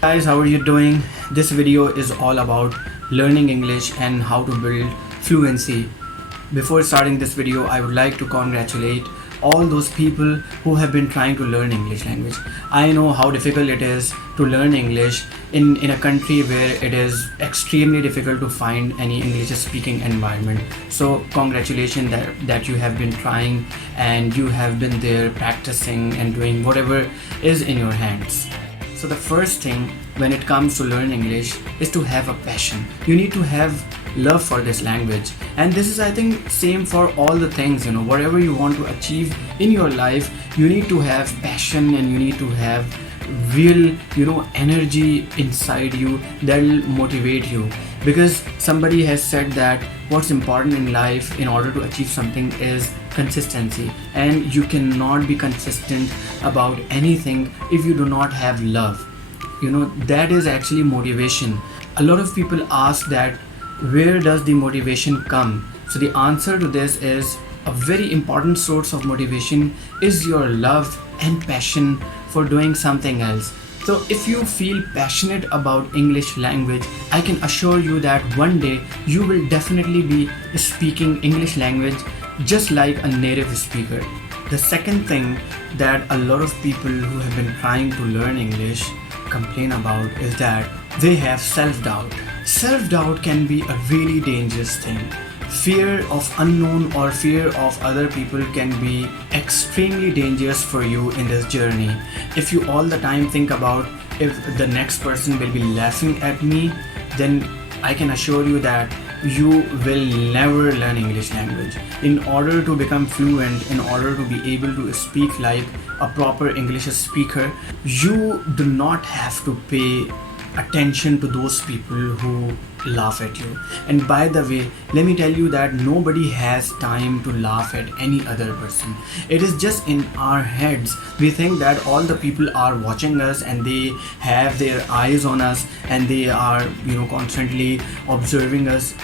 Guys, how are you doing? This video is all about learning English and how to build fluency. Before starting this video, I would like to congratulate all those people who have been trying to learn English language. I know how difficult it is to learn English in a country where it is extremely difficult to find any English speaking environment. So congratulations that you have been trying and you have been there practicing and doing whatever is in your hands. So the first thing when it comes to learn English is to have a passion. You need to have love for this language, and this is, I think, same for all the things. Whatever you want to achieve in your life, you need to have passion and you need to have real energy inside you that will motivate you, because somebody has said that what's important in life in order to achieve something is consistency, and you cannot be consistent about anything if you do not have love. That is actually motivation. A lot of people ask that where does the motivation come? So the answer to this is a very important source of motivation is your love and passion for doing something else. So if you feel passionate about English language, I can assure you that one day you will definitely be speaking English language just like a native speaker. The second thing that a lot of people who have been trying to learn English complain about is that they have self-doubt. Self-doubt can be a really dangerous thing. Fear of unknown or fear of other people can be extremely dangerous for you in this journey. If you all the time think about if the next person will be laughing at me, then I can assure you that you will never learn English language. In order to become fluent, in order to be able to speak like a proper English speaker, you do not have to pay attention to those people who laugh at you. And by the way, let me tell you that nobody has time to laugh at any other person. It is just in our heads. We think that all the people are watching us and they have their eyes on us and they are constantly observing us,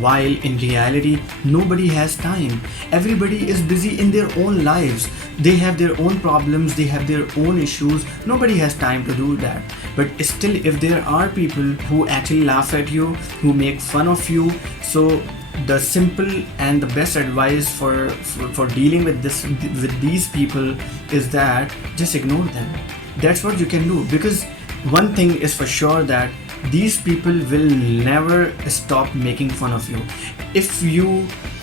while in reality nobody has time. Everybody is busy in their own lives. They have their own problems, they have their own issues. Nobody has time to do that. But still, if there are people who actually laugh at you, who make fun of you, so the simple and the best advice for dealing with these people is that just ignore them. That's what you can do, because one thing is for sure, that these people will never stop making fun of you.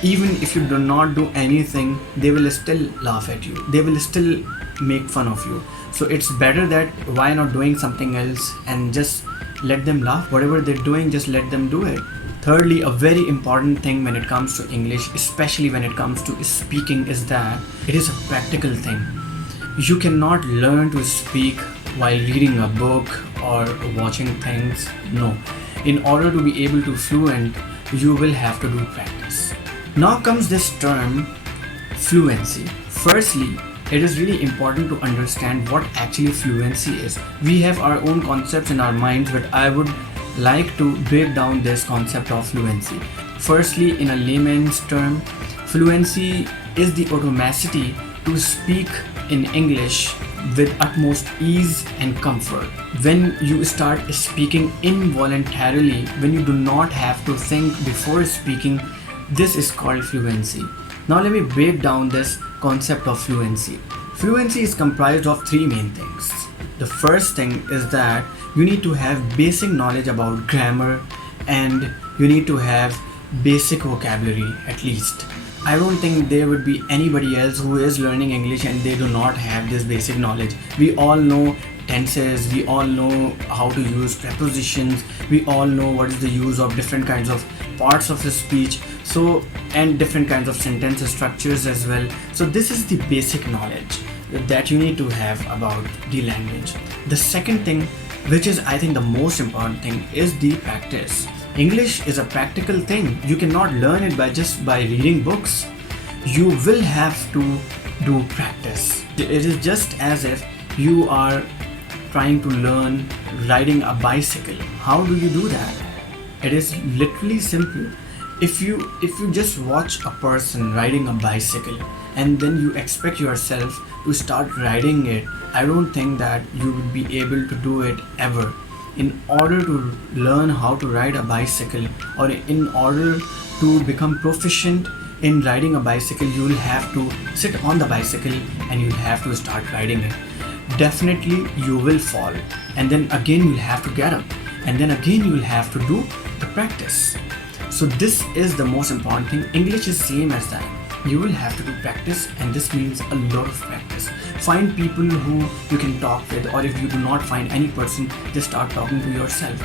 Even if you do not do anything, they will still laugh at you. They will still make fun of you. So it's better that why not doing something else and just let them laugh. Whatever they're doing, just let them do it. Thirdly, a very important thing when it comes to English, especially when it comes to speaking, is that it is a practical thing. You cannot learn to speak while reading a book or watching things. No. In order to be able to fluent, you will have to do practice. Now comes this term, fluency. Firstly, it is really important to understand what actually fluency is. We have our own concepts in our minds, but I would like to break down this concept of fluency. Firstly, in a layman's term, fluency is the automaticity to speak in English with utmost ease and comfort. When you start speaking involuntarily, when you do not have to think before speaking, this is called fluency. Now let me break down this concept of fluency. Fluency is comprised of three main things. The first thing is that you need to have basic knowledge about grammar, and you need to have basic vocabulary at least. I don't think there would be anybody else who is learning English and they do not have this basic knowledge. We all know tenses, we all know how to use prepositions, we all know what is the use of different kinds of parts of the speech, and different kinds of sentence structures as well. So this is the basic knowledge that you need to have about the language. The second thing, which is I think the most important thing, is the practice. English is a practical thing. You cannot learn it by reading books. You will have to do practice. It is just as if you are trying to learn riding a bicycle. How do you do that? It is literally simple. If you just watch a person riding a bicycle and then you expect yourself to start riding it, I don't think that you would be able to do it ever. in order to learn how to ride a bicycle, or in order to become proficient in riding a bicycle, you will have to sit on the bicycle and you'll have to start riding it. Definitely you will fall, and then again you'll have to get up, and then again you will have to do the practice. So this is the most important thing. English is same as that. You will have to do practice, and this means a lot of practice. Find people who you can talk with, or if you do not find any person, just start talking to yourself.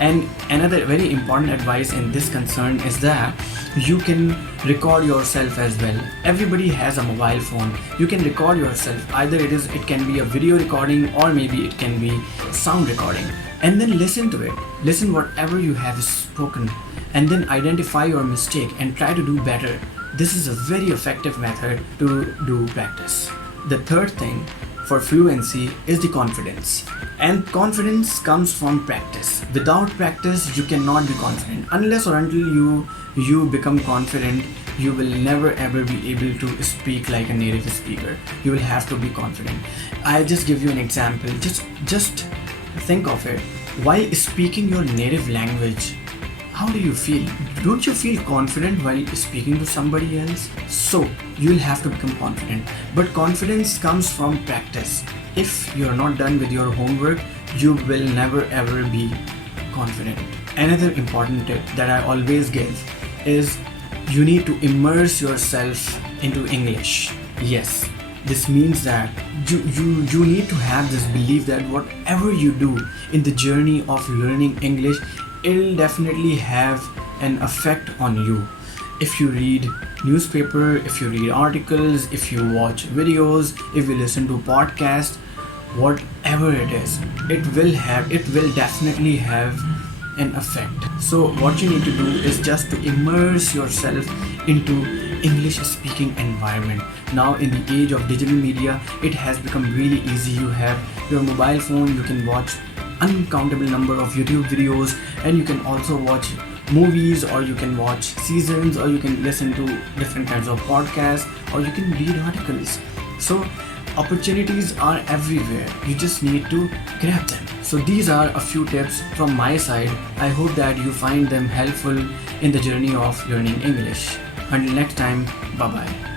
And another very important advice in this concern is that you can record yourself as well. Everybody has a mobile phone. You can record yourself. Either it can be a video recording, or maybe it can be sound recording, and then listen to it. Listen whatever you have spoken, and then identify your mistake and try to do better. This is a very effective method to do practice. The third thing for fluency is the confidence. And confidence comes from practice. Without practice, you cannot be confident. Unless or until you become confident, you will never ever be able to speak like a native speaker. You will have to be confident. I'll just give you an example. Just think of it. While speaking your native language, how do you feel? Don't you feel confident while speaking to somebody else? So you'll have to become confident. But confidence comes from practice. If you're not done with your homework, you will never ever be confident. Another important tip that I always give is you need to immerse yourself into English. Yes, this means that you need to have this belief that whatever you do in the journey of learning English, it'll definitely have an effect on you. If you read newspaper, if you read articles, if you watch videos, if you listen to podcasts, whatever it is, it will definitely have an effect. So what you need to do is just to immerse yourself into English speaking environment. Now in the age of digital media, it has become really easy. You have your mobile phone, you can watch uncountable number of YouTube videos, and you can also watch movies, or you can watch seasons, or you can listen to different kinds of podcasts, or you can read articles. So opportunities are everywhere. You just need to grab them. So these are a few tips from my side. I hope that you find them helpful in the journey of learning English. Until next time, bye bye.